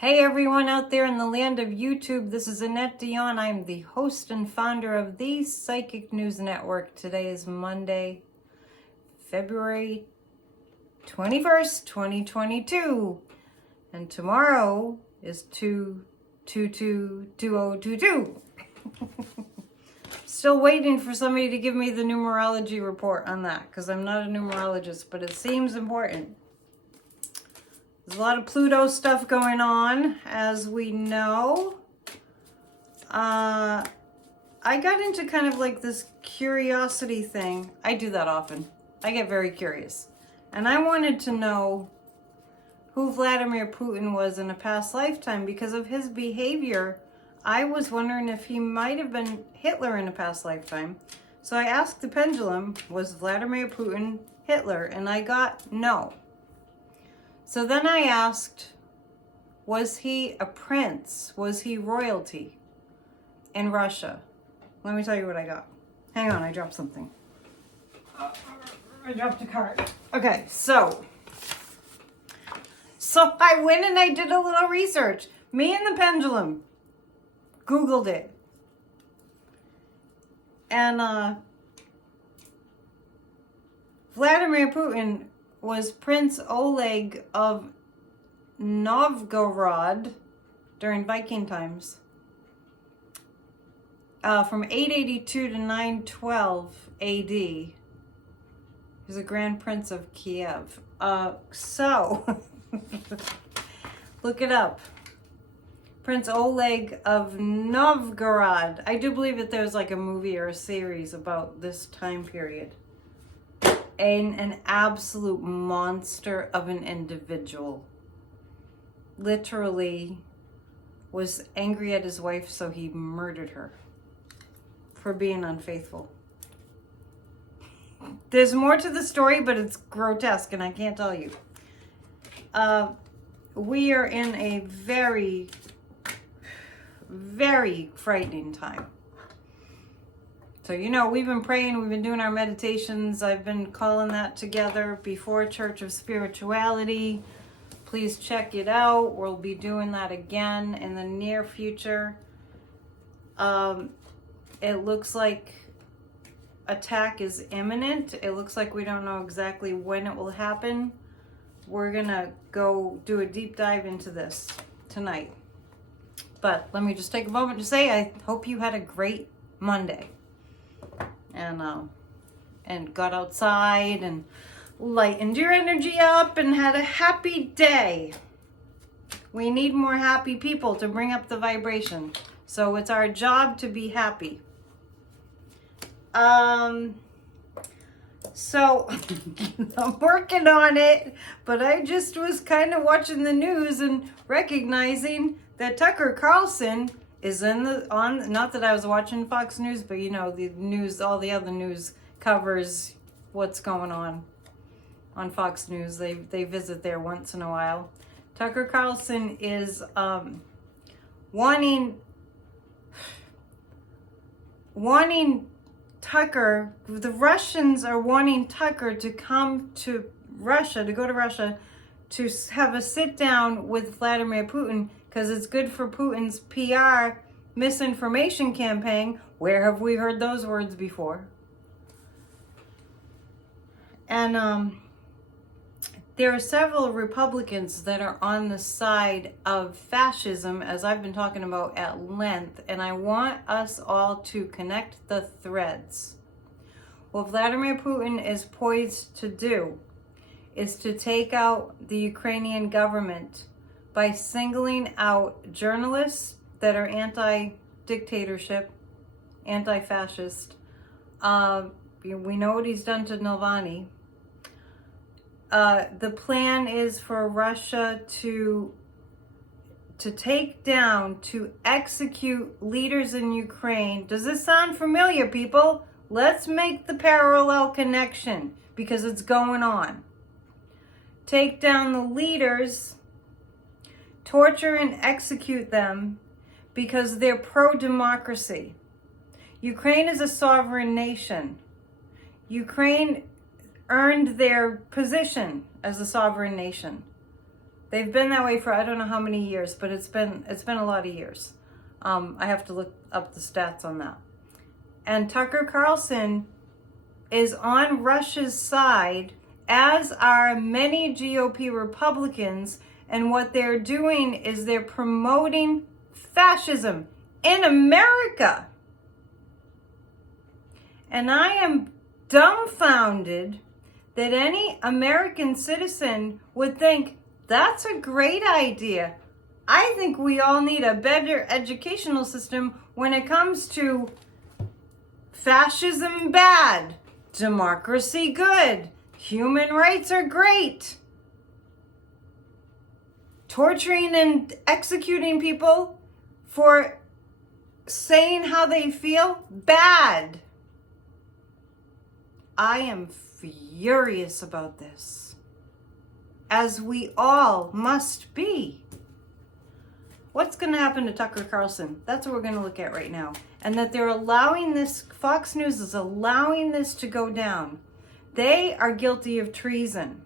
Hey everyone out there in the land of YouTube, this is Annette Dion. I'm the host and founder of the Psychic News Network. Today is Monday, February 21st, 2022. And tomorrow is 2/22/2022. Still waiting for somebody to give me the numerology report on that, because I'm not a numerologist, but it seems important. There's a lot of Pluto stuff going on, as we know. I got into kind of like this curiosity thing. I do that often. I get very curious. And I wanted to know who Vladimir Putin was in a past lifetime because of his behavior. I was wondering if he might have been Hitler in a past lifetime. So I asked the pendulum, was Vladimir Putin Hitler? And I got no. So then I asked, was he a prince? Was he royalty in Russia? Let me tell you what I got. Hang on, I dropped something. I dropped a card. Okay, so I went and I did a little research. Me and the pendulum Googled it. And Vladimir Putin was Prince Oleg of Novgorod during Viking times, from 882 to 912 AD. He was a Grand Prince of Kiev. So, look it up. Prince Oleg of Novgorod. I do believe that there's like a movie or a series about this time period. An absolute monster of an individual. Literally was angry at his wife, so he murdered her for being unfaithful. There's more to the story, but it's grotesque and I can't tell you. We are in a very, very frightening time. So, you know, we've been praying, we've been doing our meditations. I've been calling that together before Church of Spirituality. Please check it out. We'll be doing that again in the near future. It looks like attack is imminent. It looks like we don't know exactly when it will happen. We're gonna go do a deep dive into this tonight. But let me just take a moment to say I hope you had a great Monday. And got outside and lightened your energy up and had a happy day. We need more happy people to bring up the vibration. So it's our job to be happy. So I'm working on it, but I just was kind of watching the news and recognizing that Tucker Carlson is not that I was watching Fox News, but you know, the news, all the other news covers what's going on Fox News. They visit there once in a while. Tucker Carlson is wanting Tucker, the Russians are wanting Tucker to come to Russia, to go to Russia, to have a sit down with Vladimir Putin, because it's good for Putin's PR misinformation campaign. Where have we heard those words before? And there are several Republicans that are on the side of fascism, as I've been talking about at length, and I want us all to connect the threads. What Vladimir Putin is poised to do is to take out the Ukrainian government by singling out journalists that are anti-dictatorship, anti-fascist. We know what he's done to Navalny. The plan is for Russia to take down, to execute leaders in Ukraine. Does this sound familiar, people? Let's make the parallel connection because it's going on. Take down the leaders, torture and execute them because they're pro-democracy. Ukraine is a sovereign nation. Ukraine earned their position as a sovereign nation. They've been that way for I don't know how many years, but it's been a lot of years. I have to look up the stats on that. And Tucker Carlson is on Russia's side, as are many GOP Republicans, and what they're doing is they're promoting fascism in America. And I am dumbfounded that any American citizen would think that's a great idea. I think we all need a better educational system when it comes to fascism bad, democracy good, human rights are great. Torturing and executing people for saying how they feel, bad. I am furious about this, as we all must be. What's going to happen to Tucker Carlson? That's what we're going to look at right now. And that they're allowing this, Fox News is allowing this to go down. They are guilty of treason.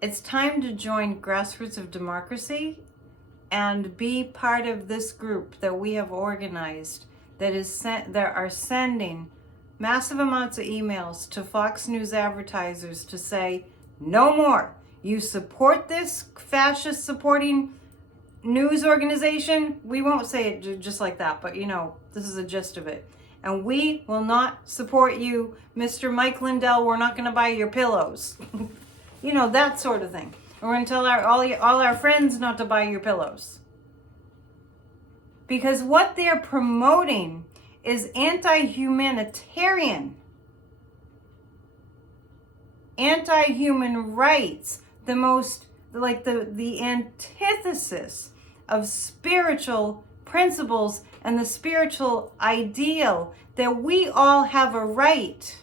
It's time to join Grassroots of Democracy and be part of this group that we have organized that are sending massive amounts of emails to Fox News advertisers to say, no more. You support this fascist supporting news organization. We won't say it just like that, but you know, this is the gist of it. And we will not support you, Mr. Mike Lindell. We're not going to buy your pillows. You know, that sort of thing. We're going to tell all our friends not to buy your pillows. Because what they're promoting is anti-humanitarian, anti-human rights, the most, like the antithesis of spiritual principles and the spiritual ideal that we all have a right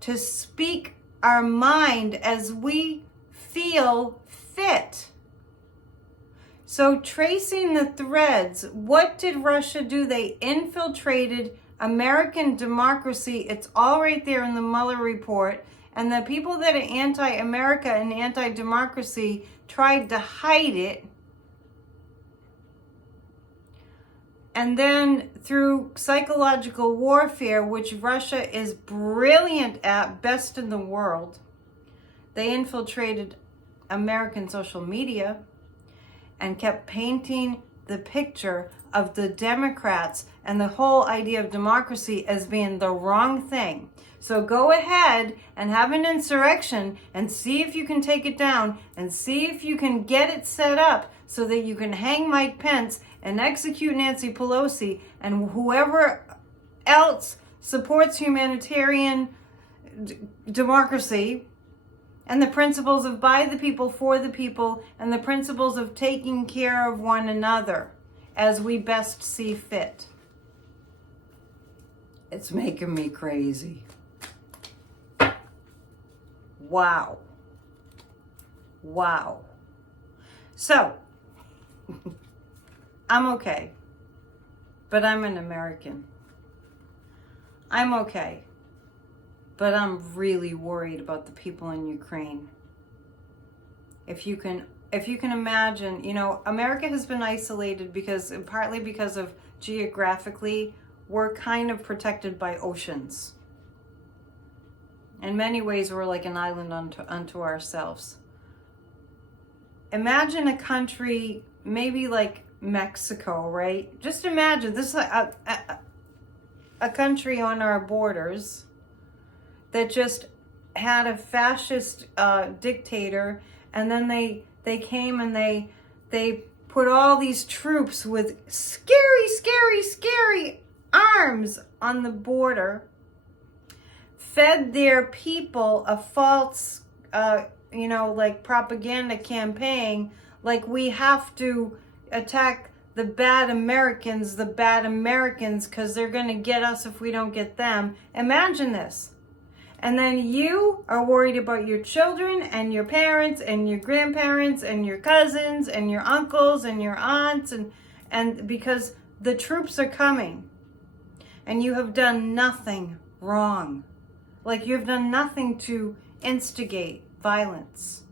to speak our mind as we feel fit. So tracing the threads, what did Russia do? They infiltrated American democracy. It's all right there in the Mueller report. And the people that are anti-America and anti-democracy tried to hide it. And then through psychological warfare, which Russia is brilliant at, best in the world, they infiltrated American social media and kept painting the picture of the Democrats and the whole idea of democracy as being the wrong thing. So go ahead and have an insurrection and see if you can take it down and see if you can get it set up so that you can hang Mike Pence and execute Nancy Pelosi and whoever else supports humanitarian democracy and the principles of by the people, for the people, and the principles of taking care of one another as we best see fit. It's making me crazy. Wow. Wow. So, I'm okay, but I'm an American. I'm okay, but I'm really worried about the people in Ukraine. If you can imagine, you know, America has been isolated partly because of geographically, we're kind of protected by oceans. In many ways, we're like an island unto ourselves. Imagine a country, maybe like Mexico, right? Just imagine this is a country on our borders that just had a fascist dictator, and then they came and they put all these troops with scary arms on the border, fed their people a false, like propaganda campaign, like we have to attack the bad Americans because they're going to get us if we don't get them. Imagine this. And then you are worried about your children and your parents and your grandparents and your cousins and your uncles and your aunts and because the troops are coming and you have done nothing wrong. Like you've done nothing to instigate violence.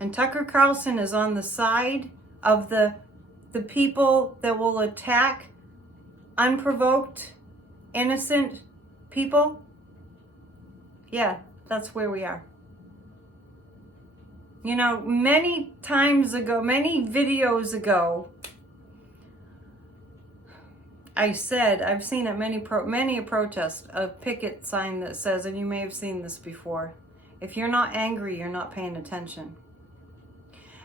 And Tucker Carlson is on the side of the people that will attack unprovoked, innocent people. Yeah, that's where we are. You know, many times ago, many videos ago, I said, I've seen at many a protest, a picket sign that says, and you may have seen this before, if you're not angry, you're not paying attention.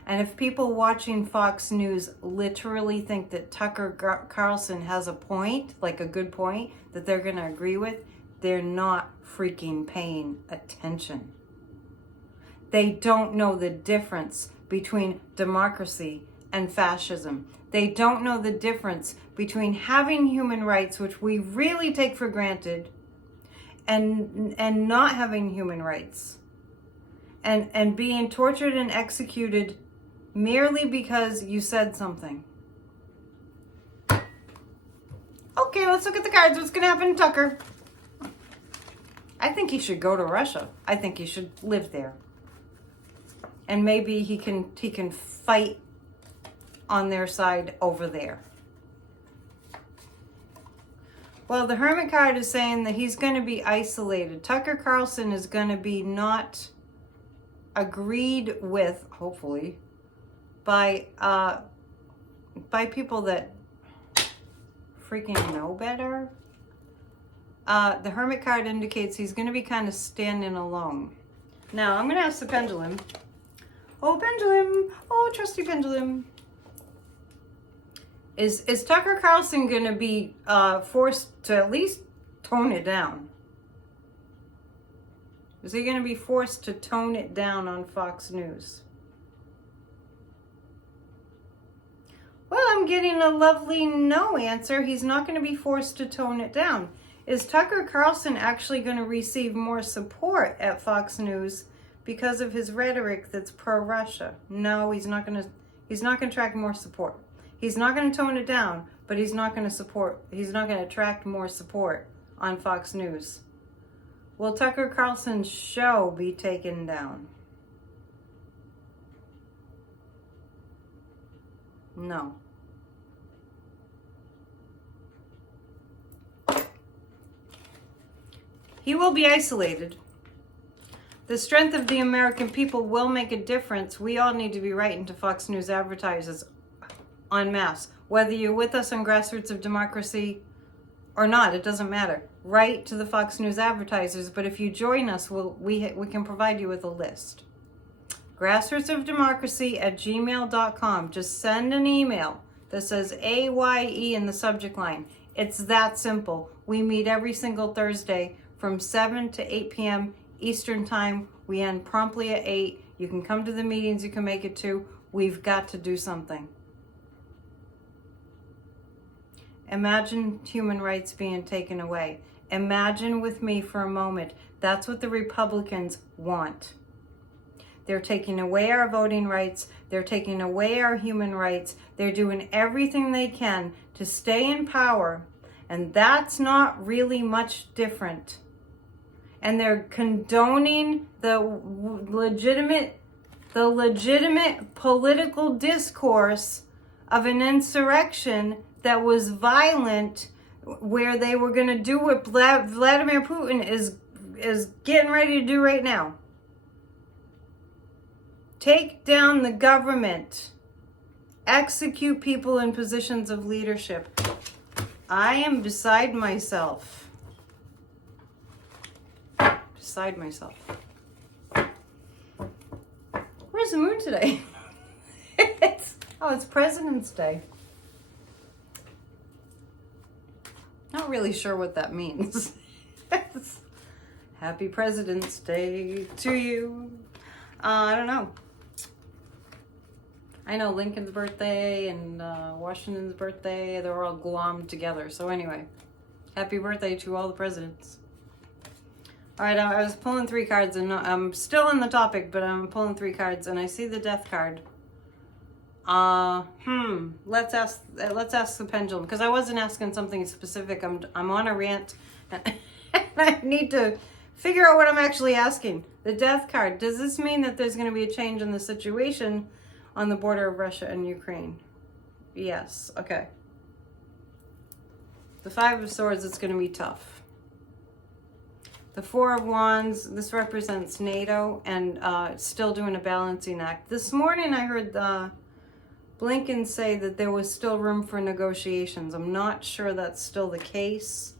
And if people watching Fox News literally think that Tucker Carlson has a point, like a good point, that they're going to agree with, they're not freaking paying attention. They don't know the difference between democracy and fascism. They don't know the difference between having human rights, which we really take for granted, and not having human rights. And being tortured and executed merely because you said something. Okay, let's look at the cards. What's going to happen to Tucker? I think he should go to Russia. I think he should live there. And maybe he can fight on their side over there. Well, the Hermit card is saying that he's going to be isolated. Tucker Carlson is going to be not agreed with, hopefully, by people that freaking know better. The Hermit card indicates he's going to be kind of standing alone. Now, I'm going to ask the pendulum. Oh, pendulum. Oh, trusty pendulum. Is Tucker Carlson going to be forced to at least tone it down? Is he going to be forced to tone it down on Fox News? Well, I'm getting a lovely no answer. He's not going to be forced to tone it down. Is Tucker Carlson actually going to receive more support at Fox News because of his rhetoric that's pro-Russia? No, he's not going to attract more support. He's not going to tone it down, but he's not going to attract more support on Fox News. Will Tucker Carlson's show be taken down? No. He will be isolated. The strength of the American people will make a difference. We all need to be writing to Fox News advertisers en masse. Whether you're with us on Grassroots of Democracy or not, it doesn't matter. Write to the Fox News advertisers, but if you join us, we can provide you with a list. grassrootsofdemocracy@gmail.com. Just send an email that says AYE in the subject line. It's that simple. We meet every single Thursday from 7 to 8 p.m. Eastern Time. We end promptly at 8. You can come to the meetings, you can make it too. We've got to do something. Imagine human rights being taken away. Imagine with me for a moment. That's what the Republicans want. They're taking away our voting rights. They're taking away our human rights. They're doing everything they can to stay in power. And that's not really much different. And they're condoning the legitimate political discourse of an insurrection that was violent, where they were going to do what Vladimir Putin is getting ready to do right now. Take down the government. Execute people in positions of leadership. I am beside myself. Beside myself. Where's the moon today? it's President's Day. Not really sure what that means. Happy President's Day to you. I don't know. I know Lincoln's birthday and Washington's birthday. They're all glommed together. So anyway, happy birthday to all the presidents. All right, I was pulling 3 cards, and I'm still in the topic, but I'm pulling 3 cards, and I see the Death card. Let's ask the pendulum, because I wasn't asking something specific. I'm on a rant, I need to figure out what I'm actually asking. The death card. Does this mean that there's going to be a change in the situation on the border of Russia and Ukraine? Yes. Okay. The Five of Swords, it's going to be tough. The Four of Wands, this represents NATO and still doing a balancing act. This morning I heard Blinken say that there was still room for negotiations. I'm not sure that's still the case.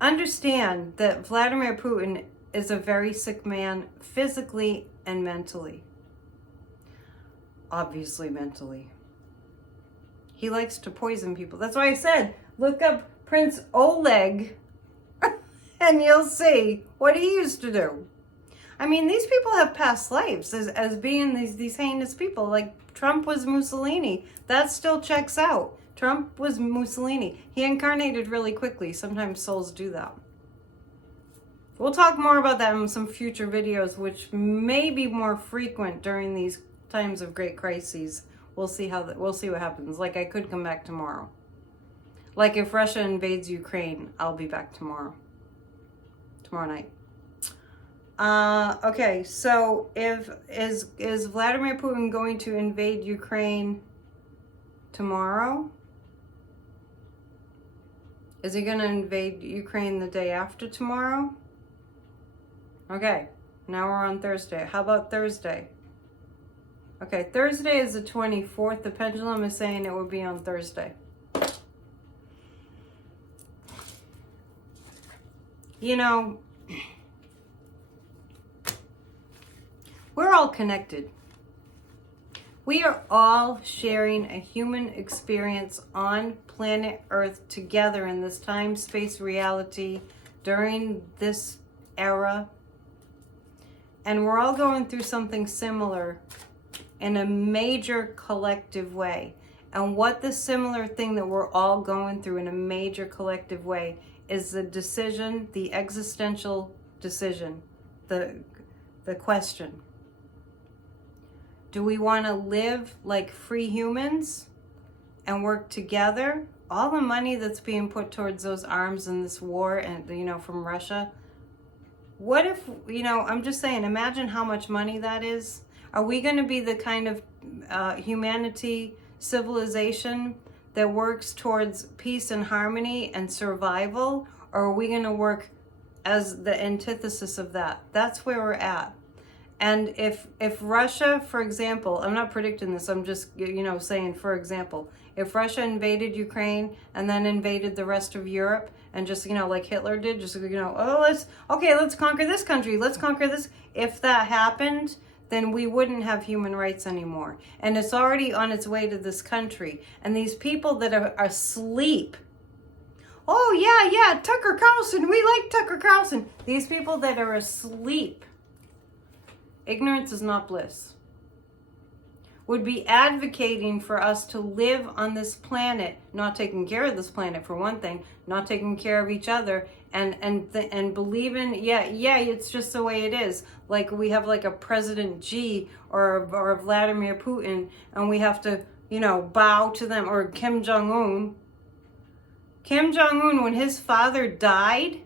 Understand that Vladimir Putin is a very sick man physically and mentally. Obviously mentally. He likes to poison people. That's why I said, look up Prince Oleg and you'll see what he used to do. I mean, these people have past lives as being these heinous people. Like Trump was Mussolini. That still checks out. Trump was Mussolini. He incarnated really quickly. Sometimes souls do that. We'll talk more about that in some future videos, which may be more frequent during these times of great crises. We'll see we'll see what happens. Like I could come back tomorrow. Like if Russia invades Ukraine, I'll be back tomorrow night. Okay, so is Vladimir Putin going to invade Ukraine tomorrow? Is he going to invade Ukraine the day after tomorrow? Okay, now we're on Thursday. How about Thursday? Okay, Thursday is the 24th. The pendulum is saying it would be on Thursday. You know, we're all connected. We are all sharing a human experience on planet Earth together in this time, space, reality during this era. And we're all going through something similar in a major collective way. And what the similar thing that we're all going through in a major collective way is the decision, the existential decision, the question. Do we want to live like free humans and work together? All the money that's being put towards those arms in this war and, you know, from Russia. What if, you know, I'm just saying, imagine how much money that is. Are we going to be the kind of humanity, civilization that works towards peace and harmony and survival? Or are we going to work as the antithesis of that? That's where we're at. And if Russia, for example, I'm not predicting this, I'm just, you know, saying, for example, if Russia invaded Ukraine and then invaded the rest of Europe and just, you know, like Hitler did, just, you know, oh, let's conquer this country, let's conquer this. If that happened, then we wouldn't have human rights anymore. And it's already on its way to this country. And these people that are asleep, oh, yeah, Tucker Carlson, we like Tucker Carlson. These people that are asleep, ignorance is not bliss, would be advocating for us to live on this planet, not taking care of this planet for one thing, not taking care of each other, and believe in, yeah, it's just the way it is. Like we have like a President Xi or Vladimir Putin, and we have to, you know, bow to them, or Kim Jong-un. Kim Jong-un, when his father died,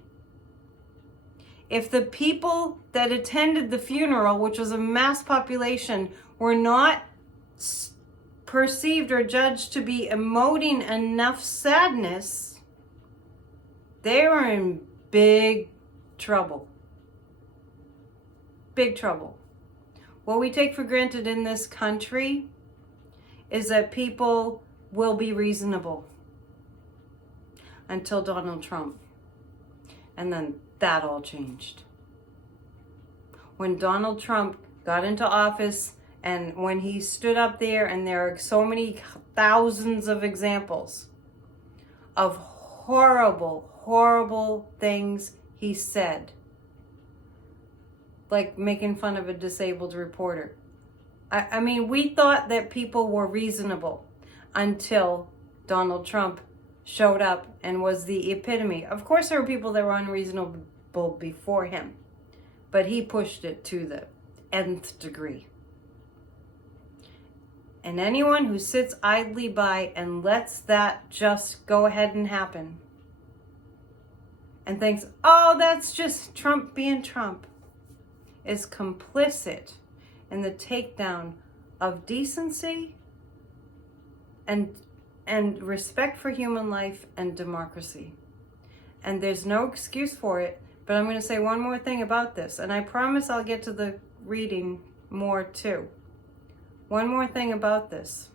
if the people that attended the funeral, which was a mass population, were not perceived or judged to be emoting enough sadness, they were in big trouble. Big trouble. What we take for granted in this country is that people will be reasonable until Donald Trump. And then that all changed. When Donald Trump got into office and when he stood up there, and there are so many thousands of examples of horrible, horrible things he said, like making fun of a disabled reporter. I mean, we thought that people were reasonable until Donald Trump showed up and was the epitome. Of course, there were people that were unreasonable before him, but he pushed it to the nth degree. And anyone who sits idly by and lets that just go ahead and happen and thinks, oh, that's just Trump being Trump, is complicit in the takedown of decency and respect for human life and democracy. And there's no excuse for it. But I'm going to say one more thing about this, and I promise I'll get to the reading more too. One more thing about this.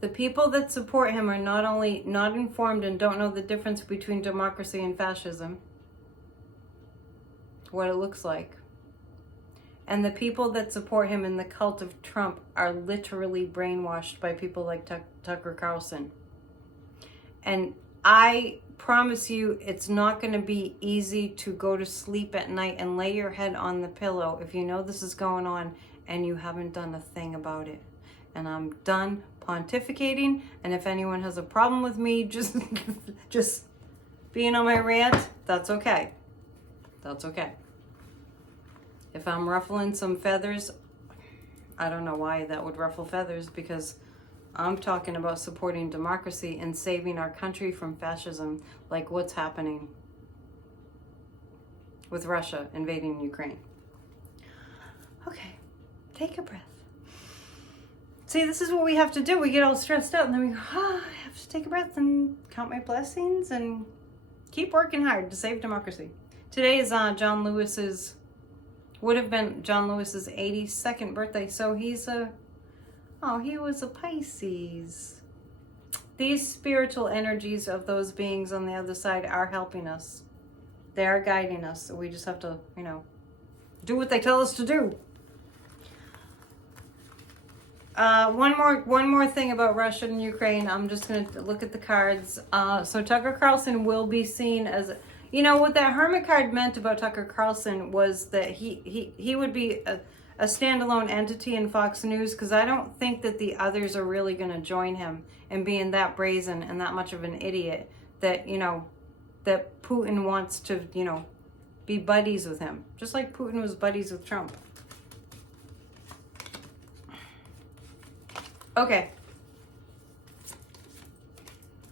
The people that support him are not only not informed and don't know the difference between democracy and fascism, what it looks like. And the people that support him in the cult of Trump are literally brainwashed by people like Tucker Carlson. And I promise you, it's not going to be easy to go to sleep at night and lay your head on the pillow if you know this is going on and you haven't done a thing about it. And I'm done pontificating. And if anyone has a problem with me just being on my rant, that's okay. That's okay. If I'm ruffling some feathers, I don't know why that would ruffle feathers, because I'm talking about supporting democracy and saving our country from fascism, like what's happening with Russia invading Ukraine. Okay, take a breath. See, this is what we have to do. We get all stressed out and then we go, I have to take a breath and count my blessings and keep working hard to save democracy. Today is would have been John Lewis's 82nd birthday, so he was a Pisces. These spiritual energies of those beings on the other side are helping us. They are guiding us, so we just have to, do what they tell us to do. One more thing about Russia and Ukraine. I'm just going to look at the cards. So Tucker Carlson will be seen as, what that Hermit card meant about Tucker Carlson was that he would be a standalone entity in Fox News, because I don't think that the others are really going to join him in being that brazen and that much of an idiot that, that Putin wants to, be buddies with him. Just like Putin was buddies with Trump. Okay.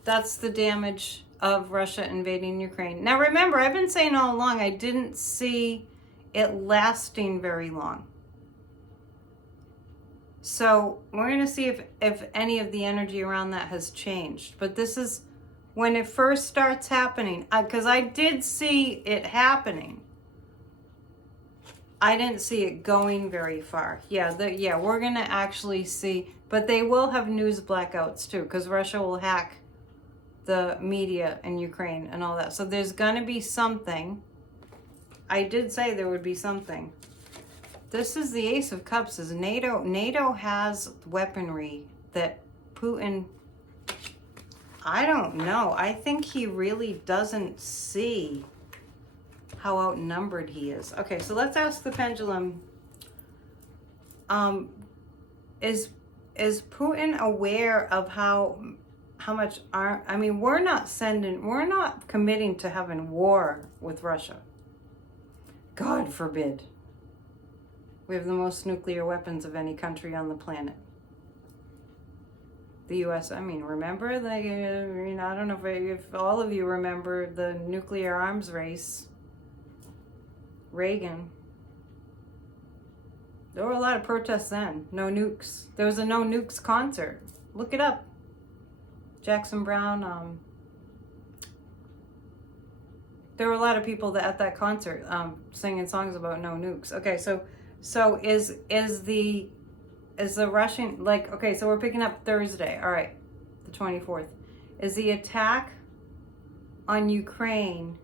That's the damage of Russia invading Ukraine. Now remember, I've been saying all along, I didn't see it lasting very long. So we're going to see if any of the energy around that has changed. But this is when it first starts happening, because I did see it happening. I didn't see it going very far. Yeah, we're going to actually see, but they will have news blackouts too, because Russia will hack the media in Ukraine and all that. So there's going to be something. I did say there would be something. This is the Ace of Cups. Is NATO has weaponry that Putin, I don't know. I think he really doesn't see how outnumbered he is. Okay, so let's ask the pendulum. Is Putin aware of how much we're not committing to having war with Russia. God forbid. We have the most nuclear weapons of any country on the planet. The U.S., remember? I don't know if all of you remember the nuclear arms race. Reagan. There were a lot of protests then. No nukes. There was a no nukes concert. Look it up. Jackson Brown. There were a lot of people at that concert singing songs about no nukes. Okay, so is the Russian, so we're picking up Thursday. All right, the 24th. Is the attack on Ukraine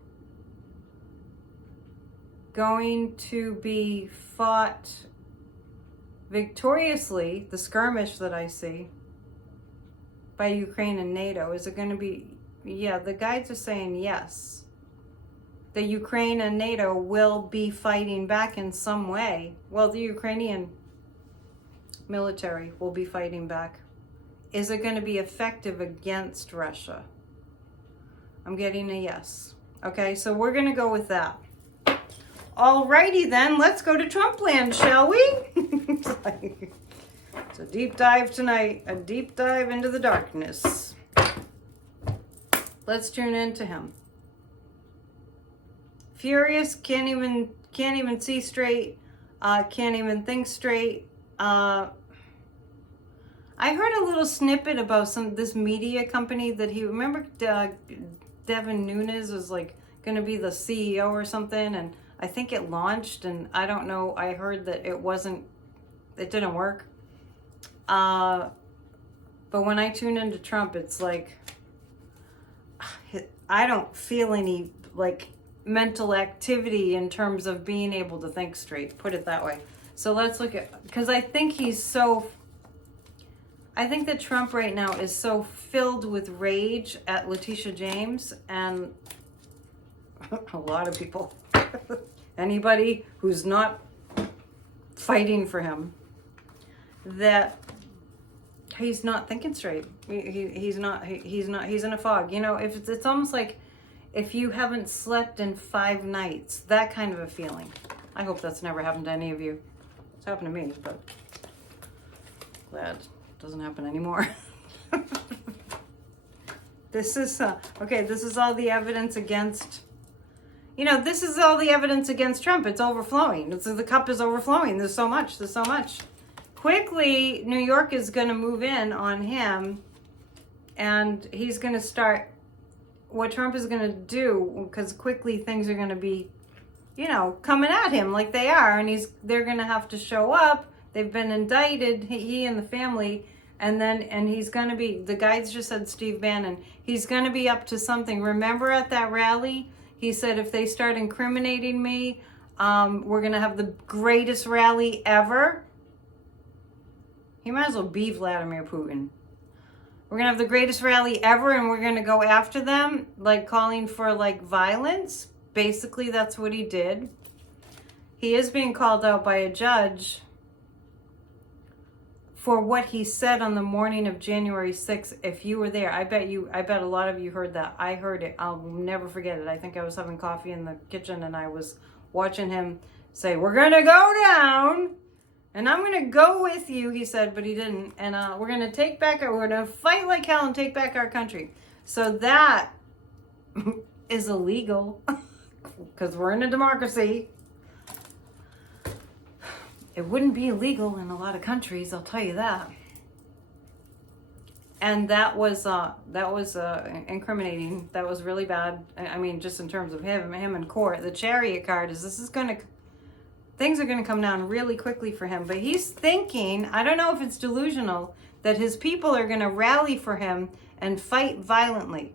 going to be fought victoriously, the skirmish that I see, by Ukraine and NATO? Is it going to be, the guides are saying yes. The Ukraine and NATO will be fighting back in some way. Well, the Ukrainian military will be fighting back. Is it going to be effective against Russia? I'm getting a yes. Okay, so we're going to go with that. Alrighty then, let's go to Trump land, shall we? It's a deep dive tonight, a deep dive into the darkness. Let's tune into him. Furious, can't even see straight, can't even think straight. I heard a little snippet about this media company that remember Devin Nunes was like going to be the CEO or something, and I think it launched, and I don't know, I heard that it didn't work. But when I tune into Trump, it's like, I don't feel any like mental activity in terms of being able to think straight, put it that way. So let's look at, because I think that Trump right now is so filled with rage at Letitia James and a lot of people, anybody who's not fighting for him, that he's not thinking straight. He's in a fog. You know, if it's almost like if you haven't slept in 5 nights, that kind of a feeling. I hope that's never happened to any of you. It's happened to me, but glad it doesn't happen anymore. This is, okay, this is all the evidence against, this is all the evidence against Trump. It's overflowing. The cup is overflowing. There's so much. Quickly, New York is going to move in on him, and he's going to start what Trump is going to do, because quickly things are going to be, coming at him like they are, and they're going to have to show up. They've been indicted, he and the family, and he's going to be, the guys just said Steve Bannon, he's going to be up to something. Remember at that rally, he said, if they start incriminating me, we're going to have the greatest rally ever. He might as well be Vladimir Putin. We're going to have the greatest rally ever, and we're going to go after them, like calling for like violence. Basically, that's what he did. He is being called out by a judge for what he said on the morning of January 6th. If you were there, I bet a lot of you heard that. I heard it. I'll never forget it. I think I was having coffee in the kitchen, and I was watching him say, "We're going to go down. And I'm going to go with you," he said, but he didn't. And we're going to fight like hell and take back our country. So that is illegal because we're in a democracy. It wouldn't be illegal in a lot of countries, I'll tell you that. And that was incriminating. That was really bad. I mean, just in terms of him in court. The chariot card is things are going to come down really quickly for him. But he's thinking, I don't know if it's delusional, that his people are going to rally for him and fight violently.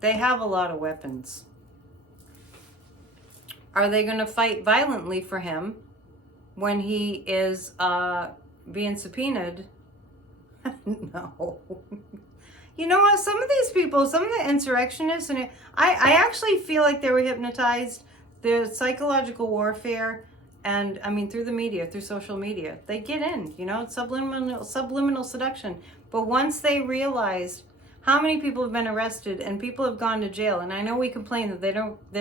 They have a lot of weapons. Are they going to fight violently for him when he is being subpoenaed? No. You know what? Some of these people, some of the insurrectionists, and I actually feel like they were hypnotized. The psychological warfare, and I mean through the media, through social media, they get in, it's subliminal seduction. But once they realized how many people have been arrested and people have gone to jail, and I know we complain that they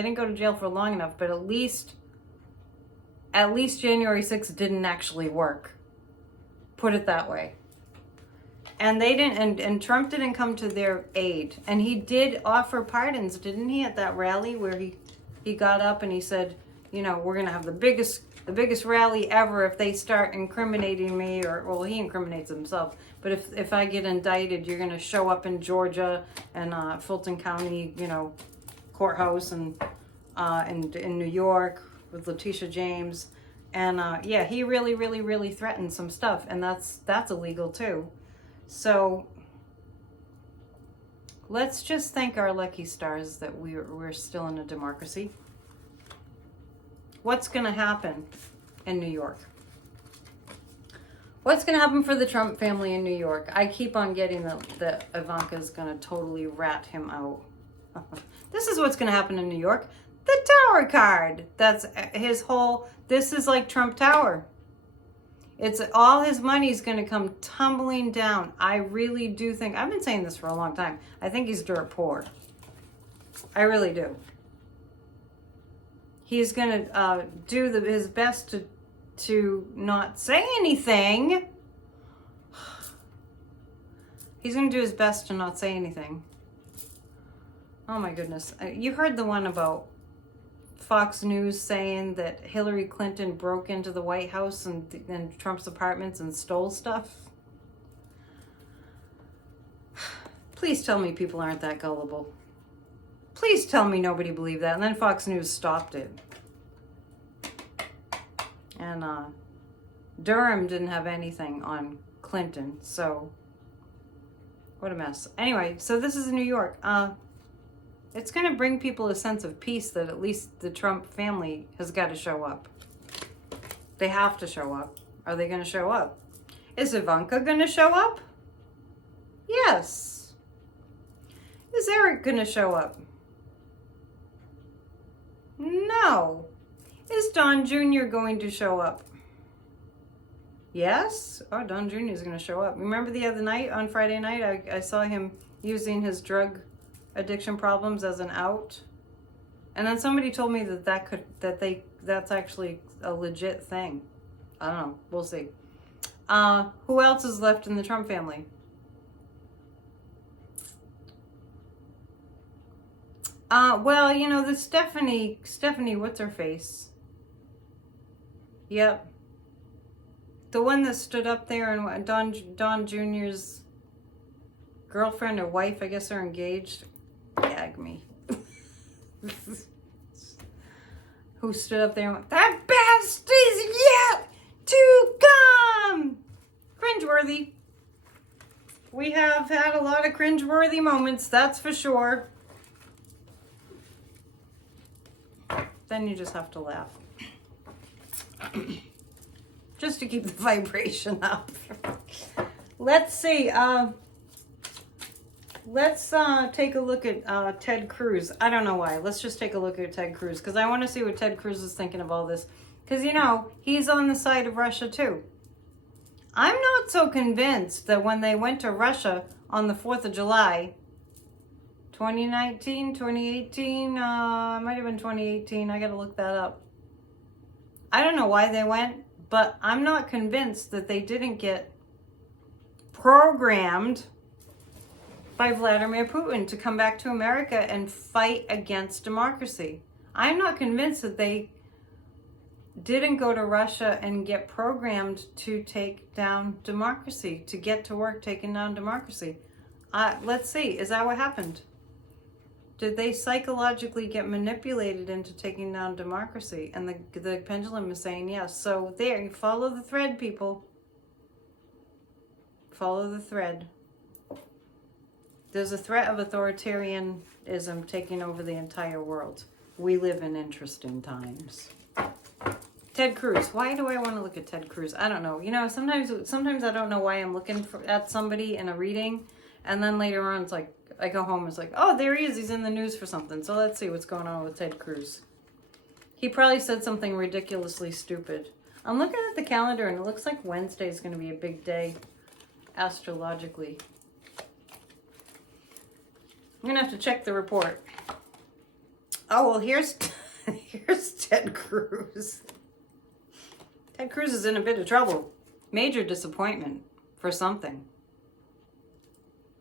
didn't go to jail for long enough, but at least January 6th didn't actually work. Put it that way. And they didn't, and Trump didn't come to their aid. And he did offer pardons, didn't he, at that rally where he got up and he said, we're going to have the biggest rally ever if they start incriminating me, well, he incriminates himself. But if I get indicted, you're going to show up in Georgia and Fulton County, courthouse and in New York with Letitia James. And yeah, he really, really, really threatened some stuff, and that's illegal too. So let's just thank our lucky stars that we're still in a democracy. What's going to happen in New York? What's going to happen for the Trump family in New York? I keep on getting that Ivanka's going to totally rat him out. This is what's going to happen in New York. The Tower card. That's his whole, this is like Trump Tower. It's all his money's going to come tumbling down. I really do think, I've been saying this for a long time, I think he's dirt poor. I really do. he's going to do his best to not say anything. He's going to do his best to not say anything. Oh my goodness. You heard the one about Fox News saying that Hillary Clinton broke into the White House and Trump's apartments and stole stuff? Please tell me people aren't that gullible. Please tell me nobody believed that. And then Fox News stopped it. And Durham didn't have anything on Clinton, so what a mess. Anyway, so this is in New York. It's going to bring people a sense of peace that at least the Trump family has got to show up. They have to show up. Are they going to show up? Is Ivanka going to show up? Yes. Is Eric going to show up? No. Is Don Jr. going to show up? Yes. Oh, Don Jr. is going to show up. Remember the other night, on Friday night, I saw him using his drug addiction problems as an out. And then somebody told me that's actually a legit thing. I don't know. We'll see. Who else is left in the Trump family? Well, you know, the Stephanie, what's her face? Yep. The one that stood up there and Don Jr.'s girlfriend or wife, I guess they're engaged. Gag me. Who stood up there and went, "The best is yet to come!" Cringeworthy. We have had a lot of cringeworthy moments, that's for sure. Then you just have to laugh. Just to keep the vibration up. Let's see. Let's take a look at Ted Cruz. I don't know why. Let's just take a look at Ted Cruz because I want to see what Ted Cruz is thinking of all this. Because, you know, he's on the side of Russia too. I'm not so convinced that when they went to Russia on the 4th of July, 2019, 2018, it might have been 2018. I got to look that up. I don't know why they went, but I'm not convinced that they didn't get programmed by Vladimir Putin to come back to America and fight against democracy. I'm not convinced that they didn't go to Russia and get programmed to take down democracy, to get to work taking down democracy. Let's see, is that what happened? Did they psychologically get manipulated into taking down democracy? And the pendulum is saying yes. So there, you follow the thread, people. Follow the thread. There's a threat of authoritarianism taking over the entire world. We live in interesting times. Ted Cruz. Why do I want to look at Ted Cruz? I don't know. You know, sometimes I don't know why I'm looking at somebody in a reading, and then later on it's like, I go home, it's like, oh, there he is. He's in the news for something. So let's see what's going on with Ted Cruz. He probably said something ridiculously stupid. I'm looking at the calendar, and it looks like Wednesday is going to be a big day, astrologically. I'm going to have to check the report. Oh, well, here's Ted Cruz. Ted Cruz is in a bit of trouble. Major disappointment for something.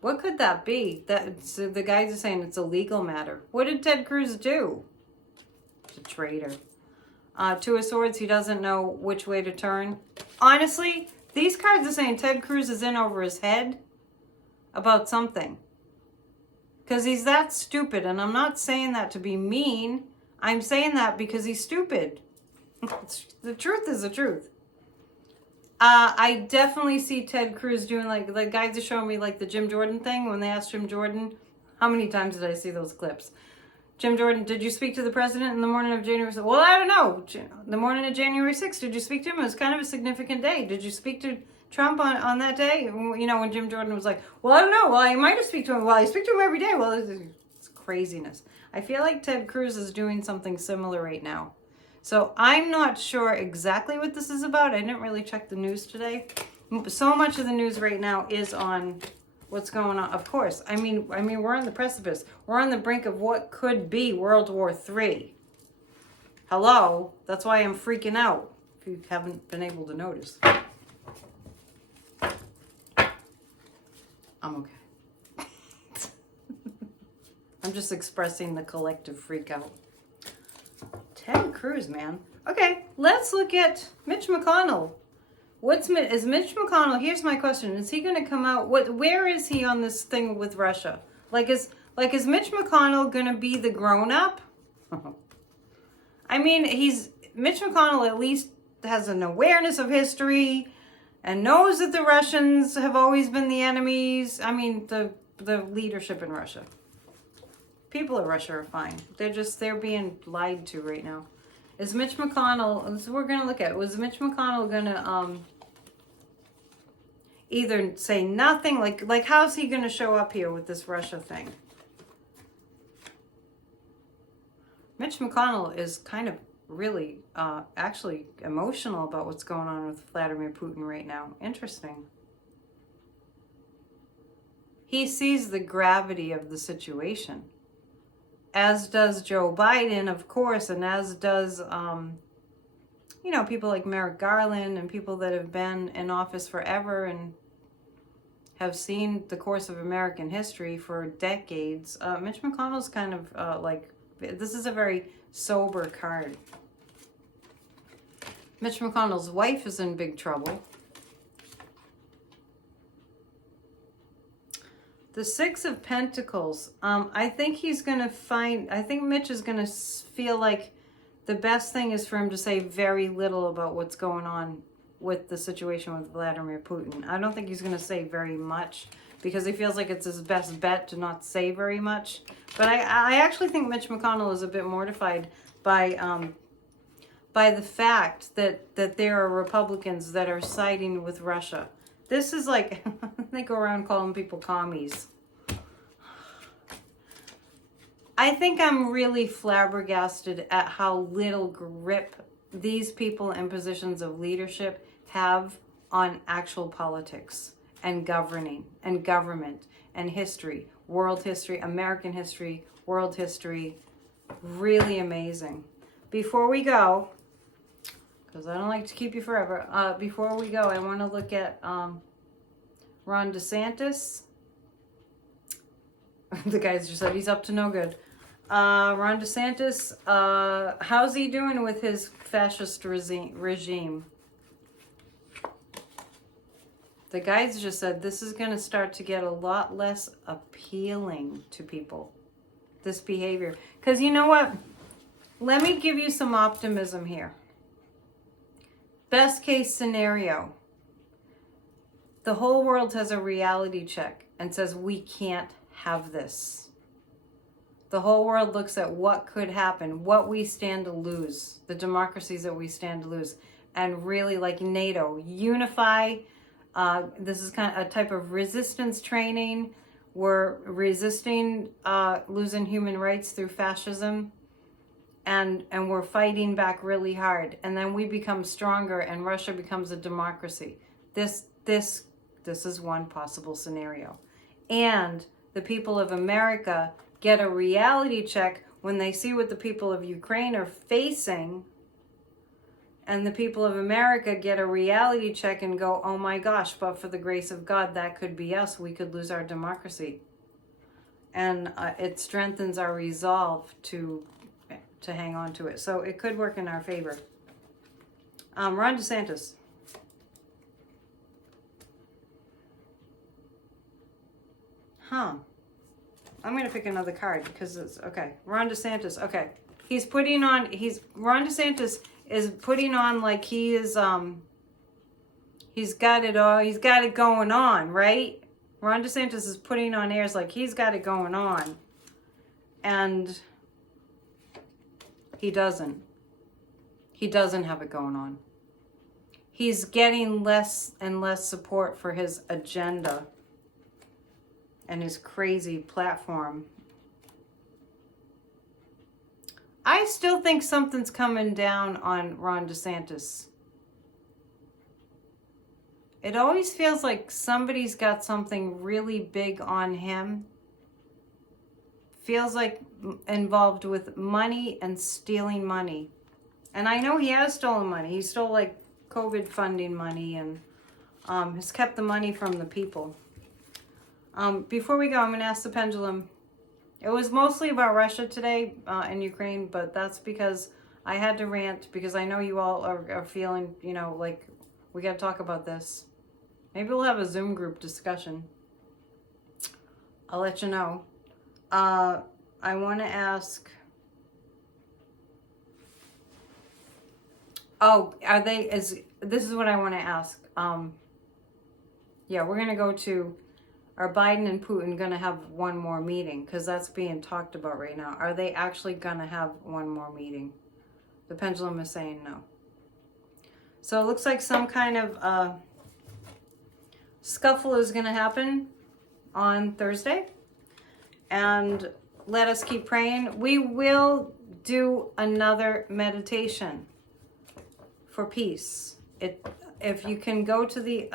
What could that be? So the guys are saying it's a legal matter. What did Ted Cruz do? He's a traitor. Two of Swords, he doesn't know which way to turn. Honestly, these cards are saying Ted Cruz is in over his head about something. Because he's that stupid, and I'm not saying that to be mean. I'm saying that because he's stupid. The truth is the truth. I definitely see Ted Cruz doing, like, the guys are showing me, like, the Jim Jordan thing when they asked Jim Jordan. How many times did I see those clips? Jim Jordan, did you speak to the president in the morning of January 6th? Well, I don't know. The morning of January 6th, did you speak to him? It was kind of a significant day. Did you speak to Trump on that day? You know, when Jim Jordan was like, well, I don't know. Well, I might have speak to him. Well, I speak to him every day. Well, it's craziness. I feel like Ted Cruz is doing something similar right now. So I'm not sure exactly what this is about. I didn't really check the news today. So much of the news right now is on what's going on. Of course, I mean, we're on the precipice. We're on the brink of what could be World War III. Hello? That's why I'm freaking out, if you haven't been able to notice. I'm okay. I'm just expressing the collective freak out. Ted Cruz, man. Okay, let's look at Mitch McConnell. Is Mitch McConnell, here's my question, is he going to come out, where is he on this thing with Russia? Is Mitch McConnell going to be the grown-up? I mean, Mitch McConnell at least has an awareness of history and knows that the Russians have always been the enemies. I mean, the leadership in Russia. People in Russia are fine. They're being lied to right now. Is Mitch McConnell, this is what we're going to look at, was Mitch McConnell going to either say nothing, like how's he going to show up here with this Russia thing? Mitch McConnell is kind of really actually emotional about what's going on with Vladimir Putin right now. Interesting. He sees the gravity of the situation, as does Joe Biden, of course, and as does, people like Merrick Garland and people that have been in office forever and have seen the course of American history for decades. Mitch McConnell's kind of this is a very sober card. Mitch McConnell's wife is in big trouble. The Six of Pentacles. I think Mitch is going to feel like the best thing is for him to say very little about what's going on with the situation with Vladimir Putin. I don't think he's going to say very much because he feels like it's his best bet to not say very much. But I actually think Mitch McConnell is a bit mortified by the fact that there are Republicans that are siding with Russia. This is like, they go around calling people commies. I think I'm really flabbergasted at how little grip these people in positions of leadership have on actual politics and governing and government and history, world history, American history, world history. Really amazing. Before we go, because I don't like to keep you forever, before we go, I want to look at Ron DeSantis. The guys just said he's up to no good. Ron DeSantis, how's he doing with his fascist regime? The guides just said this is going to start to get a lot less appealing to people, this behavior. Because you know what? Let me give you some optimism here. Best case scenario. The whole world has a reality check and says we can't have this. The whole world looks at what could happen, what we stand to lose, the democracies that we stand to lose, and really, like NATO, unify. This is kind of a type of resistance training. We're resisting losing human rights through fascism, and we're fighting back really hard. And then we become stronger, and Russia becomes a democracy. This is one possible scenario. And the people of America get a reality check when they see what the people of Ukraine are facing, and the people of America get a reality check and go, oh my gosh, but for the grace of God, that could be us. We could lose our democracy. And it strengthens our resolve to hang on to it. So it could work in our favor. Ron DeSantis. I'm going to pick another card because it's okay. Ron DeSantis. Okay. Ron DeSantis is putting on like he is, he's got it all. He's got it going on, right? Ron DeSantis is putting on airs like he's got it going on. And he doesn't. He doesn't have it going on. He's getting less and less support for his agenda and his crazy platform. I still think something's coming down on Ron DeSantis. It always feels like somebody's got something really big on him. Feels like involved with money and stealing money. And I know he has stolen money. He stole like COVID funding money and has kept the money from the people. Before we go, I'm going to ask the pendulum. It was mostly about Russia today and Ukraine, but that's because I had to rant because I know you all are feeling, you know, like we got to talk about this. Maybe we'll have a Zoom group discussion. I'll let you know. I want to ask... Oh, are they... This is what I want to ask. Yeah, we're going to go to... Are Biden and Putin going to have one more meeting? Because that's being talked about right now. Are they actually going to have one more meeting? The pendulum is saying no. So it looks like some kind of scuffle is going to happen on Thursday. And let us keep praying. We will do another meditation for peace. If you can go to the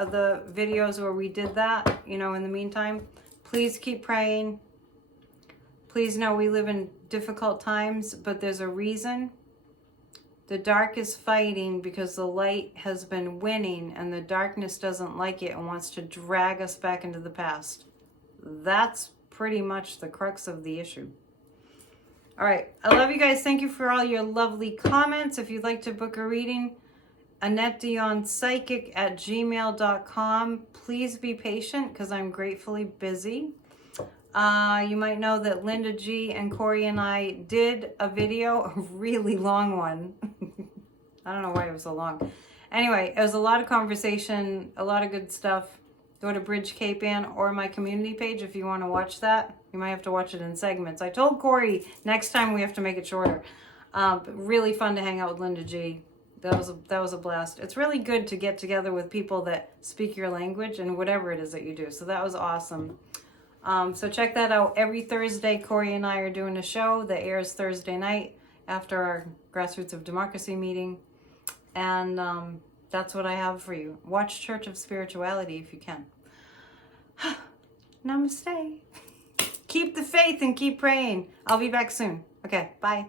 videos where we did that, you know, in the meantime, please keep praying. Please know we live in difficult times, but there's a reason. The dark is fighting because the light has been winning and the darkness doesn't like it and wants to drag us back into the past. That's pretty much the crux of the issue. All right. I love you guys. Thank you for all your lovely comments. If you'd like to book a reading, AnnetteDionPsychic@gmail.com. Please be patient because I'm gratefully busy. You might know that Linda G and Corey and I did a video, a really long one. I don't know why it was so long. Anyway, it was a lot of conversation, a lot of good stuff. Go to Bridge Cape Ann or my community page if you want to watch that. You might have to watch it in segments. I told Corey next time we have to make it shorter. But really fun to hang out with Linda G. That was a blast. It's really good to get together with people that speak your language and whatever it is that you do. So that was awesome. So check that out. Every Thursday, Corey and I are doing a show that airs Thursday night after our Grassroots of Democracy meeting. And that's what I have for you. Watch Church of Spirituality if you can. Namaste. Keep the faith and keep praying. I'll be back soon. Okay, bye.